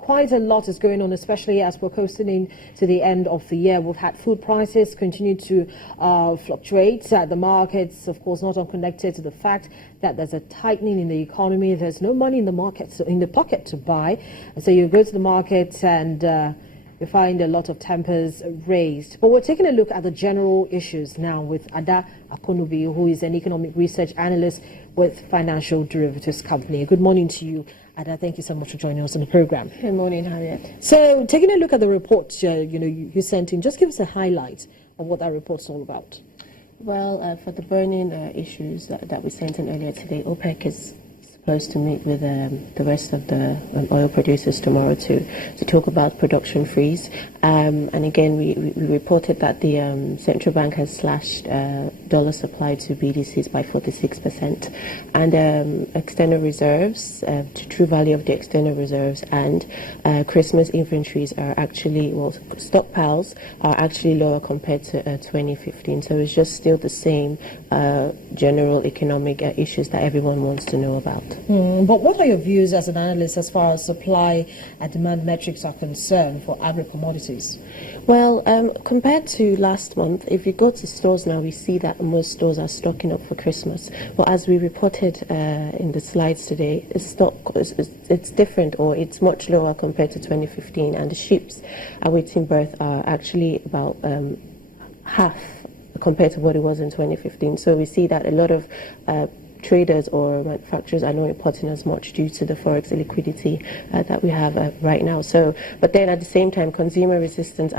quite a lot is going on, especially as we're coasting to the end of the year. We've had food prices continue to fluctuate. The markets, of course, not unconnected to the fact that there's a tightening in the economy. There's no money in the market, so in the pocket to buy. And so you go to the market and you find a lot of tempers raised. But we're taking a look at the general issues now with Ada Akonubi, who is an economic research analyst with Financial Derivatives Company. Good morning to you, Ada. Thank you so much for joining us on the program. Good morning, Harriet. So, taking a look at the report, you sent in, just give us a highlight of what that report's all about. Well, for the burning issues that we sent in earlier today, OPEC is supposed to meet with the rest of the oil producers tomorrow to talk about production freeze. And again, we reported that the central bank has slashed dollar supply to BDCs by 46%. And external reserves, the true value of the external reserves and Christmas inventories are actually, well, stockpiles are actually lower compared to 2015. So it's just still the same general economic issues that everyone wants to know about. But what are your views as an analyst as far as supply and demand metrics are concerned for agri-commodities? Well, compared to last month, if you go to stores now, we see that most stores are stocking up for Christmas. Well, as we reported in the slides today, it's different, or it's much lower compared to 2015, and the sheeps awaiting birth are actually about half compared to what it was in 2015. So we see that a lot of traders or manufacturers are not importing as much due to the forex illiquidity that we have right now. So, but then at the same time, consumer resistance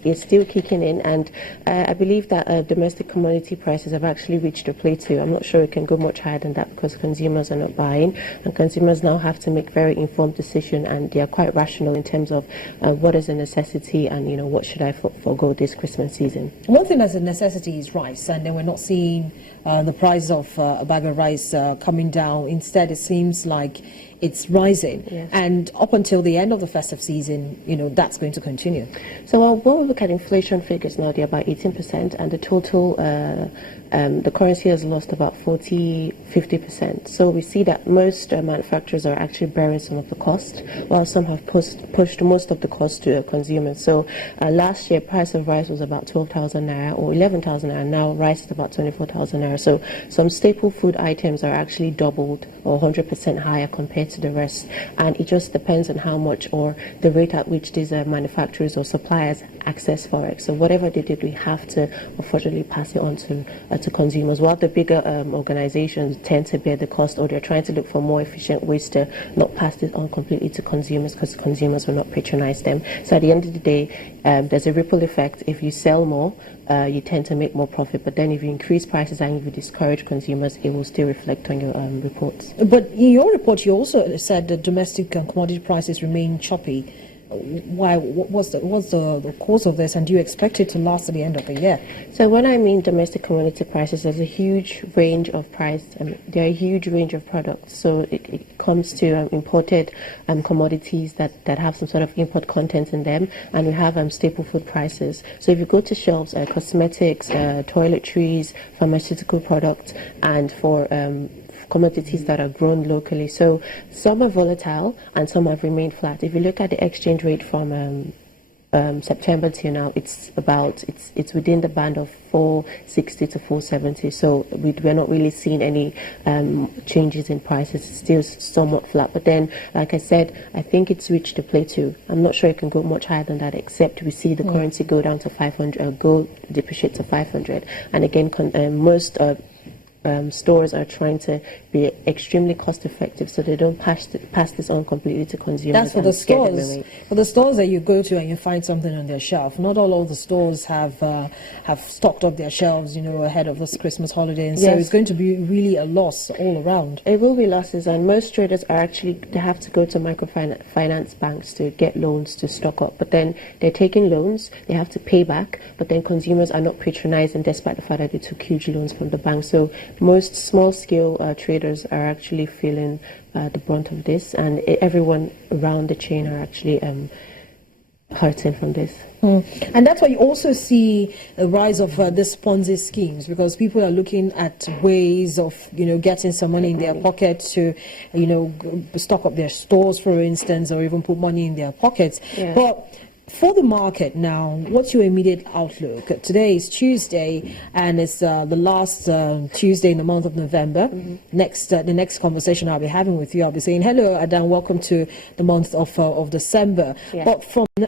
is still kicking in, and I believe that domestic commodity prices have actually reached a plateau. I'm not sure it can go much higher than that because consumers are not buying, and consumers now have to make very informed decisions, and they are quite rational in terms of what is a necessity and what should I forego this Christmas season. One thing that's a necessity is rice, and then we're not seeing the price of a bag of rice coming down. Instead, it seems like it's rising. Yes. And up until the end of the festive season, that's going to continue. So when we look at inflation figures now, they're about 18%, and the total, the currency has lost about 50%. So we see that most manufacturers are actually bearing some of the cost, while some have pushed most of the cost to consumers. So last year, price of rice was about 12,000 naira or 11,000 naira. Now rice is about 24,000 naira. So some staple food items are actually doubled or 100% higher compared to the rest, and it just depends on how much or the rate at which these manufacturers or suppliers access forex. So whatever they did, we have to unfortunately pass it on to consumers. While the bigger organizations tend to bear the cost, or they're trying to look for more efficient ways to not pass this on completely to consumers because consumers will not patronize them. So at the end of the day, there's a ripple effect. If you sell more, you tend to make more profit, but then if you increase prices and if you discourage consumers, it will still reflect on your reports. But in your report, you also said that domestic commodity prices remain choppy. Why? What's the cause of this, and do you expect it to last to the end of the year? So when I mean domestic commodity prices, there's a huge range of price. There are a huge range of products. So it comes to imported commodities that have some sort of import content in them, and we have staple food prices. So if you go to shelves, cosmetics, toiletries, pharmaceutical products, and for commodities that are grown locally. So some are volatile and some have remained flat. If you look at the exchange rate from September till now, it's within the band of 460 to 470. So we're not really seeing any changes in prices. It's still somewhat flat. But then, like I said, I think it's reached a plateau. I'm not sure it can go much higher than that, except we see the currency go down to 500, go depreciate to 500. And again, most stores are trying to be extremely cost effective, so they don't pass this on completely to consumers. That's for the stores. For the stores that you go to and you find something on their shelf. Not all of the stores have stocked up their shelves, ahead of this Christmas holiday, and so it's going to be really a loss all around. It will be losses, and most traders they have to go to microfinance banks to get loans to stock up. But then they're taking loans, they have to pay back, but then consumers are not patronizing despite the fact that they took huge loans from the bank. So most small-scale traders are actually feeling the brunt of this, and everyone around the chain are actually hurting from this. And that's why you also see a rise of these Ponzi schemes, because people are looking at ways of, getting some money in their pocket to, stock up their stores, for instance, or even put money in their pockets. Yeah. But for the market now, what's your immediate outlook? Today is Tuesday, and it's the last Tuesday in the month of November. The next conversation I'll be having with you, I'll be saying, hello, Adan, welcome to the month of December. Yeah. But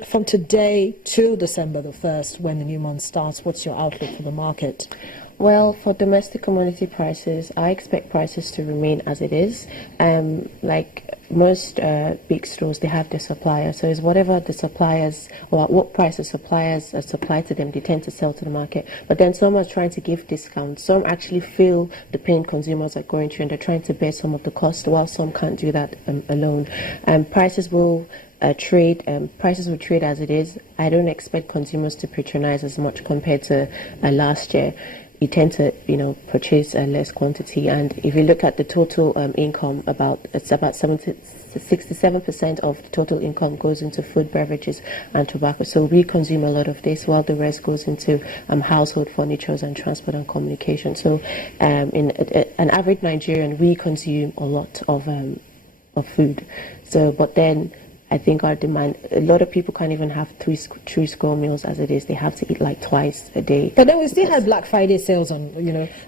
from today till December the 1st, when the new month starts, what's your outlook for the market? Well, for domestic commodity prices, I expect prices to remain as it is. Like most big stores, they have their suppliers. So it's whatever the suppliers, or what price the suppliers supply to them, they tend to sell to the market. But then some are trying to give discounts. Some actually feel the pain consumers are going through, and they're trying to bear some of the cost, while some can't do that alone. Prices will trade as it is. I don't expect consumers to patronize as much compared to last year. You tend to, purchase less quantity, and if you look at the total income, it's about 67% of the total income goes into food, beverages, and tobacco. So we consume a lot of this, while the rest goes into household furnitures and transport and communication. So, in an average Nigerian, we consume a lot of food. So, but then I think our demand, a lot of people can't even have three square meals as it is. They have to eat like twice a day. But then we still had Black Friday sales on,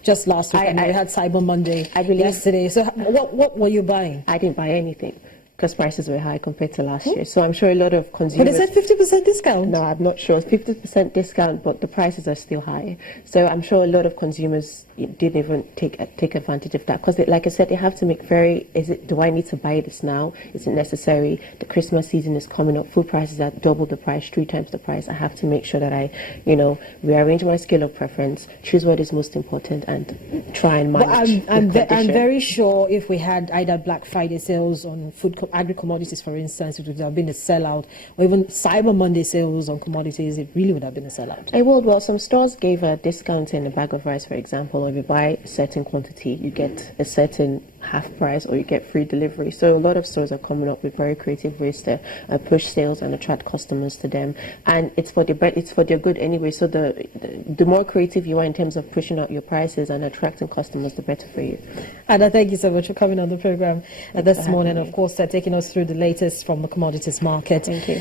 just last week, and we had Cyber Monday yesterday. So what were you buying? I didn't buy anything, because prices were high compared to last year. So I'm sure a lot of consumers... But is it 50% discount? No, I'm not sure. It's 50% discount, but the prices are still high. So I'm sure a lot of consumers didn't even take advantage of that. Because, like I said, they have to make do I need to buy this now? Is it necessary? The Christmas season is coming up. Food prices are double the price, 3 times the price. I have to make sure that I, rearrange my scale of preference, choose what is most important, and try and manage. I'm very sure if we had either Black Friday sales on agri-commodities, for instance, it would have been a sellout, or even Cyber Monday sales on commodities, it really would have been a sellout. It would. Well, some stores gave a discount in a bag of rice, for example. If you buy a certain quantity, you get a certain half price, or you get free delivery. So a lot of stores are coming up with very creative ways to push sales and attract customers to them, and it's for their good anyway. So the more creative you are in terms of pushing out your prices and attracting customers, the better for you. Anna, thank you so much for coming on the program this morning, of course, taking us through the latest from the commodities market. Thank you.